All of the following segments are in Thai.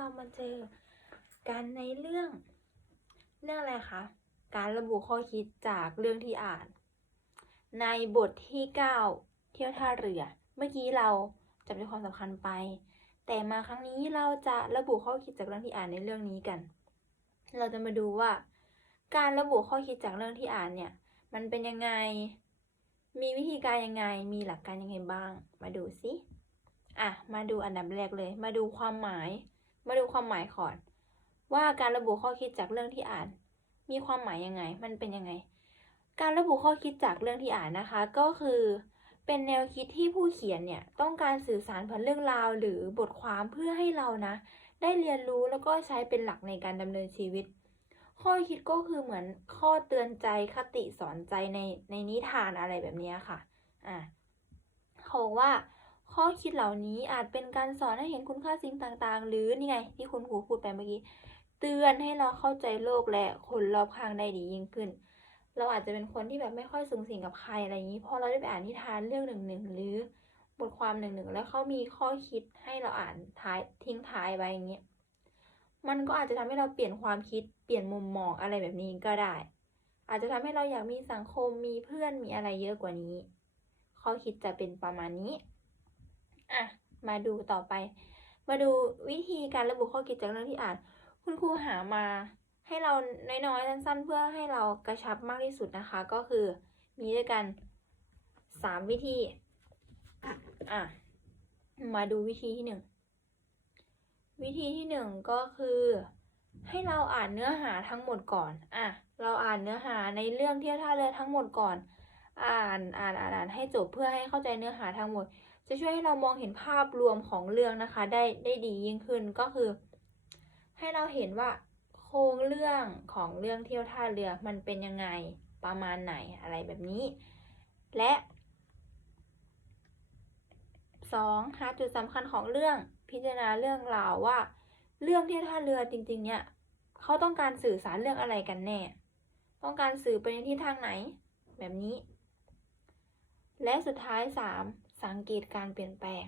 เรามาเจอกันในเรื่องอะไรคะการระบุข้อคิดจากเรื่องที่อ่านในบทที่9เที่ยวท่าเรือเมื่อกี้เราจับใจความสำคัญไปแต่มาครั้งนี้เราจะระบุข้อคิดจากเรื่องที่อ่านในเรื่องนี้กันเราจะมาดูว่าการระบุข้อคิดจากเรื่องที่อ่านเนี่ยมันเป็นยังไงมีวิธีการยังไงมีหลักการยังไงบ้างมาดูสิมาดูอันดับแรกเลยมาดูความหมายก่อนว่าการระบุข้อคิดจากเรื่องที่อ่านมีความหมายยังไงมันเป็นยังไงการระบุข้อคิดจากเรื่องที่อ่านนะคะก็คือเป็นแนวคิดที่ผู้เขียนเนี่ยต้องการสื่อสารผ่านเรื่องราวหรือบทความเพื่อให้เรานะได้เรียนรู้แล้วก็ใช้เป็นหลักในการดำเนินชีวิตข้อคิดก็คือเหมือนข้อเตือนใจคติสอนใจในนิทานอะไรแบบนี้ค่ะเขาบอกว่าข้อคิดเหล่านี้อาจเป็นการสอนให้เห็นคุณค่าสิ่งต่างๆหรือนี่ไงที่คุณครูพูดไปเมื่อกี้เตือนให้เราเข้าใจโลกและคนรอบข้างได้ดียิ่งขึ้นเราอาจจะเป็นคนที่แบบไม่ค่อยสุงสิงกับใครอะไรอย่างนี้พอเราได้ไปอ่านนิทานเรื่องหนึ่งหรือบทความหนึ่งแล้วเขามีข้อคิดให้เราอ่านทิ้งท้ายไว้อย่างนี้มันก็อาจจะทำให้เราเปลี่ยนความคิดเปลี่ยนมุมมองอะไรแบบนี้ก็ได้อาจจะทำให้เราอยากมีสังคมมีเพื่อนมีอะไรเยอะกว่านี้ข้อคิดจะเป็นประมาณนี้มาดูต่อไปมาดูวิธีการระบุข้อคิดจากเรื่องที่อ่านคุณครูหามาให้เราน้อยๆสั้นๆเพื่อให้เรากระชับมากที่สุดนะคะก็คือมีด้วยกัน3วิธีมาดูวิธีที่1วิธีที่1ก็คือให้เราอ่านเนื้อหาทั้งหมดก่อนเราอ่านเนื้อหาในเรื่องเที่ยวท่าเรือทั้งหมดก่อนอ่านให้จบเพื่อให้เข้าใจเนื้อหาทั้งหมดจะช่วยให้เรามองเห็นภาพรวมของเรื่องนะคะได้ดียิ่งขึ้นก็คือให้เราเห็นว่าโครงเรื่องของเรื่องเที่ยวท่าเรือมันเป็นยังไงประมาณไหนอะไรแบบนี้และ2หาจุดสำคัญของเรื่องพิจารณาเรื่องราวว่าเรื่องเที่ยวท่าเรือจริงๆเนี่ยเขาต้องการสื่อสารเรื่องอะไรกันแน่ต้องการสื่อไปในทิศทางไหนแบบนี้และสุดท้าย3สังเกตการเปลี่ยนแปลง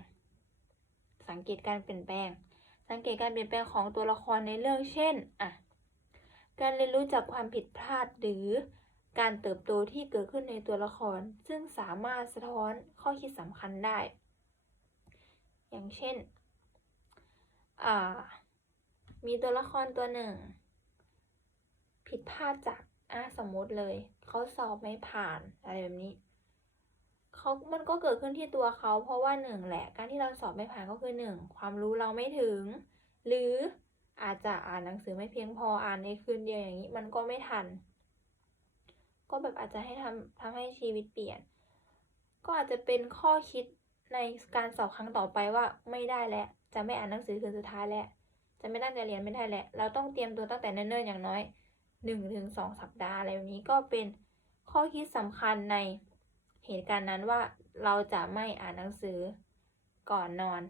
สังเกตการเปลี่ยนแปลงของตัวละครในเรื่องเช่นการเรียนรู้จากความผิดพลาดหรือการเติบโตที่เกิดขึ้นในตัวละครซึ่งสามารถสะท้อนข้อคิดสำคัญได้อย่างเช่นมีตัวละครตัวหนึ่งผิดพลาดจากสมมติเลยเขาสอบไม่ผ่านอะไรแบบนี้มันก็เกิดขึ้นที่ตัวเขาเพราะว่า1แหละการที่เราสอบไม่ผ่านก็คือ1ความรู้เราไม่ถึงหรืออาจจะอ่านหนังสือไม่เพียงพออ่านในคืนเดียวอย่างนี้มันก็ไม่ทันก็แบบอาจจะให้ทำให้ชีวิตเปลี่ยนก็อาจจะเป็นข้อคิดในการสอบครั้งต่อไปว่าไม่ได้แล้วจะไม่อ่านหนังสือคืนสุดท้ายแล้วจะไม่ตั้งใจเรียนไม่ได้แล้วเราต้องเตรียมตัวตั้งแต่เนิ่นๆอย่างน้อย1-2 สัปดาห์อะไรแบบนี้ก็เป็นข้อคิดสำคัญในเหตุการณ์นั้นว่าเราจะไม่อ่านหนังสือก่อนนอน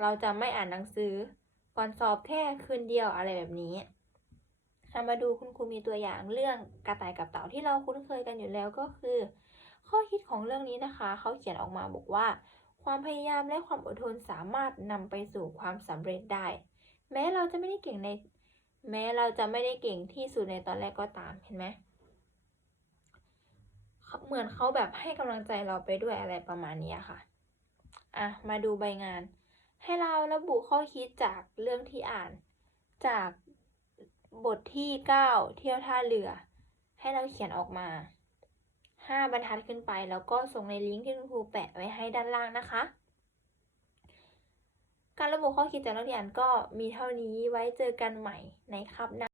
เราจะไม่อ่านหนังสือก่อนสอบแค่คืนเดียวอะไรแบบนี้มาดูคุณครูมีตัวอย่างเรื่องกระต่ายกับเต่าที่เราคุ้นเคยกันอยู่แล้วก็คือข้อคิดของเรื่องนี้นะคะเขาเขียนออกมาบอกว่าความพยายามและความอดทนสามารถนำไปสู่ความสำเร็จได้แม้เราจะไม่ได้เก่งที่สุดในตอนแรกก็ตามเห็นไหมเหมือนเขาแบบให้กำลังใจเราไปด้วยอะไรประมาณนี้ค่ะมาดูใบงานให้เราระบุข้อคิดจากเรื่องที่อ่านจากบทที่9เที่ยวท่าเรือให้เราเขียนออกมา5 บรรทัดขึ้นไปแล้วก็ส่งในลิงก์ที่คุณครูแปะไว้ให้ด้านล่างนะคะการระบุข้อคิดจากเรื่องที่อ่านก็มีเท่านี้ไว้เจอกันใหม่ในคาบหน้า